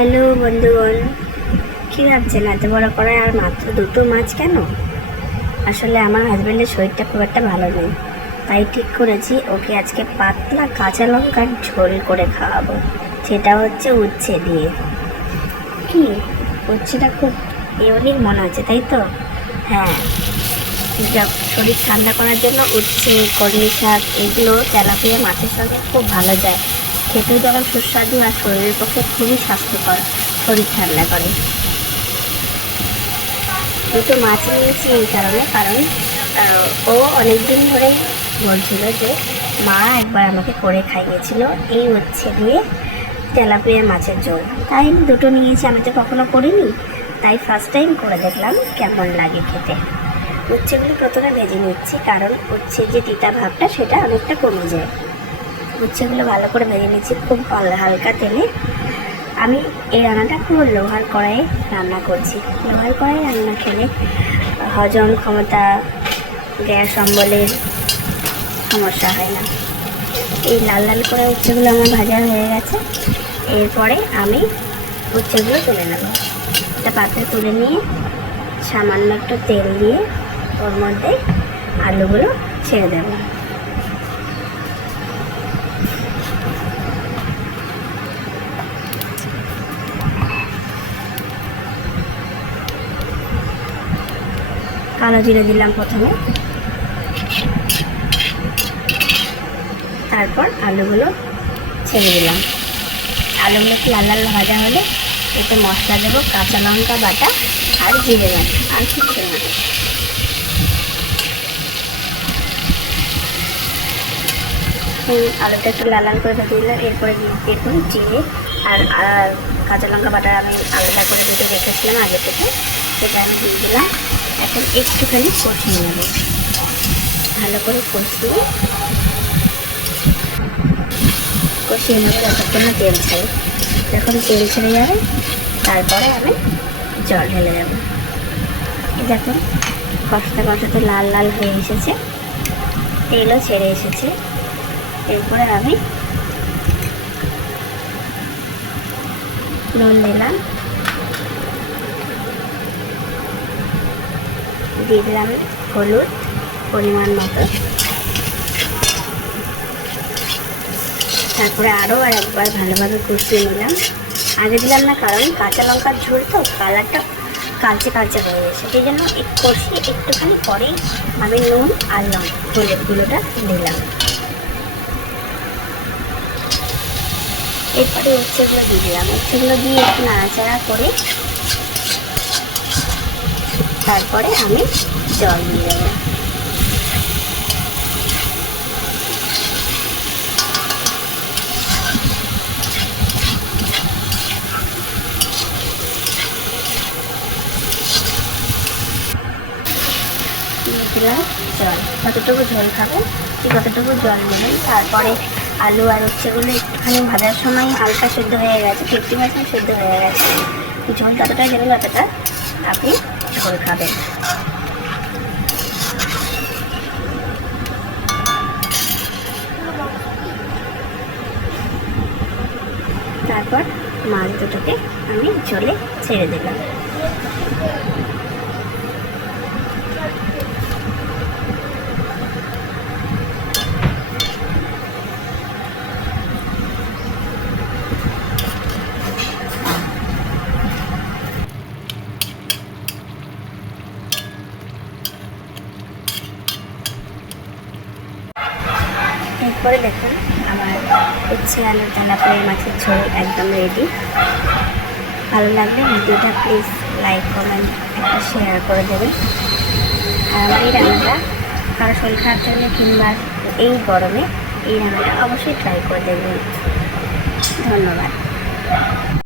Hello বন্ধুগণ, কী ভাবছেন এত বড় কড়াই আর মাত্র দুটো মাছ কেন? আসলে আমার হাজব্যান্ডের শরীরটা খুব একটা ভালো নেই, তাই ঠিক করেছি ওকে আজকে পাতলা কাঁচা লঙ্কার ঝোল করে খাওয়াবো। সেটা হচ্ছে উচ্ছে দিয়ে। কি উচ্ছেটা খুব ইউনিক মনে হচ্ছে, তাই তো? হ্যাঁ, শরীর ঠান্ডা করার জন্য উচ্ছে, কলমি শাক এগুলো তেলাপিয়া মাছের সঙ্গে খুব ভালো যায়। খেতেও যেমন সুস্বাদু আর শরীরের পক্ষে খুবই স্বাস্থ্যকর, শরীর ঠান্ডা করে। দুটো মাছ নিয়েছি এই কারণ ও অনেক দিন ধরেই বলছিল যে মা একবার আমাকে করে খাইয়েছিল এই উচ্ছে দিয়ে তেলাপিয়া মাছের ঝোল, তাই দুটো নিয়েছি। আমি তো কখনো করিনি, তাই ফার্স্ট টাইম করে দেখলাম কেমন লাগে খেতে। উচ্ছেগুলো প্রথমে ভেজে নিচ্ছি, কারণ উচ্ছে যে তিতা ভাবটা সেটা অনেকটা কমে যায়। উচ্ছেগুলো ভালো করে ভেজে নিচ্ছি খুব হালকা তেলে। আমি এই রান্নাটা পুরো লোহার কড়াইয়ে রান্না করছি। লোহার কড়াইয়ে রান্না খেলে হজম ক্ষমতা, গ্যাস অম্বলের সমস্যা হয় না। এই লাল লাল করে উচ্ছেগুলো আমার ভাজা হয়ে গেছে। এরপরে আমি উচ্ছেগুলো তুলে নেব। একটা পাত্রে তুলে নিয়ে সামান্য একটু তেল দিয়ে ওর মধ্যে আলুগুলো ছেড়ে দেব। কালো জিরে দিলাম প্রথমে, তারপর আলুগুলো ছেড়ে দিলাম। আলুগুলো একটু লাল লাল ভাজা হলে একটু মশলা দেবো, কাঁচা লঙ্কা বাটা আর জিরে বাটা, আর কিছু না। আলুটা একটু লাল লাল করে ভেজে দিলাম। এরপরে দেখুন জিরে আর কাঁচা লঙ্কা বাটা আমি আলাদা করে দিতে রেখেছিলাম আগে থেকে, সেটা আমি দিয়ে দিলাম। এখন একটুখানি কষিয়ে নেব, ভালো করে কষিয়ে নেব যতক্ষণ না তেল ছাড়ে। যখন তেল ছেড়ে যাবে তারপরে আমি জল ঢেলে দেবো। দেখুন কষতে কষতে লাল লাল হয়ে এসেছে, তেলও ছেড়ে এসেছে। এরপরে আমি নুন দিলাম, দিয়ে দিলাম হলুদ পরিমাণ মতো। তারপরে আরও একবার ভালোভাবে কষিয়ে নিলাম। আগে দিলাম না, কারণ কাঁচা লঙ্কার ঝোল তো কালারটা কালচে কালচে হয়ে গেছে, সেই জন্য কষিয়ে একটুখানি পরেই আমি নুন আর হলুদগুলোটা দিলাম। এরপরে উচ্ছেগুলো দিয়ে দিলাম। উচ্ছেগুলো দিয়ে একটু নাড়াচাড়া করে তারপরে আমি জল দিয়ে দেবো। দিয়ে দিলাম জল, কতটুকু ঝোল খাবেন ঠিক কতটুকু জল দেবেন। তারপরে আলু আর উচ্ছেগুলো একটুখানি ভাজার সময় হালকা সেদ্ধ হয়ে গেছে, 50% সেদ্ধ হয়ে গেছে। ঝোল যতটা যাবে ততটা আপনি ঝোল খাবেন। তারপর মাছ দুটোকে আমি ঝোলে ছেড়ে দিলাম। এরপরে দেখুন আমার উচ্ছে আলু তেলাপিয়া মাছের ঝোল একদম রেডি। ভালো লাগলে ভিডিওটা প্লিজ লাইক কমেন্ট একটা শেয়ার করে দেবেন। আর আমার এই রান্নাটা কারো শরীর খারাপ থাকলে কিংবা এই গরমে এই রান্নাটা অবশ্যই ট্রাই করে দেখবেন। ধন্যবাদ।